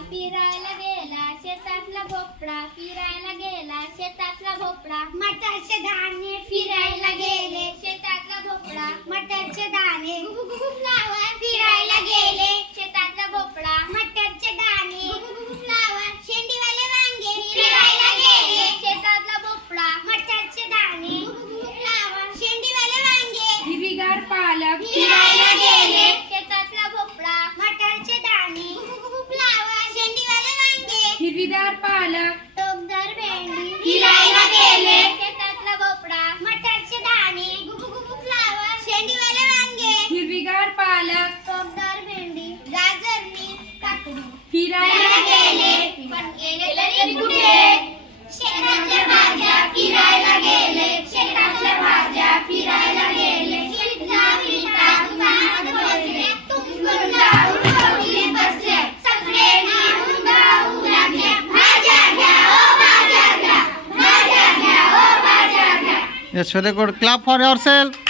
फिरायला गेला शेतातला भोपळा फिरायला गेला शेतातला भोपळा मटारचे दाणे फिरायला गेले शेतातला भोपळा मटारचे दाणे लावा फिरायला गेले शेतातला भोपळा मटारचे दाणे लावा शेंडीवाले वांगे फिरायला गेले शेतातला भोपळा मटारचे दाणे लावा शेंडीवाले वांगे हिरवीगार पालक फिरायला गेले शेतातला भोपळा मटारचे दाणे लावा शेंडीवाले वांगे हिरवीगार पालक टोकदार भेंडी फिरायला गेले शेतातला भोपळा मटारचे दाणे लावा शेंडीवाले वांगे हिरवीगार पालक टोकदार भेंडी गाजरनी काकडी फिरायला गेले पण गेले तरी कुठे शेतातल्या भाज्या फिरायला गेले शेतातल्या भाज्या फिरायला गेले दुकानात बसले तुमकून जाऊन ठेवले बसले सगळे मिळून गाऊ लागले भाज्या घ्या ओ भाज्या घ्या भाज्या घ्या ओ भाज्या घ्या Yes, very good. Clap for yourself.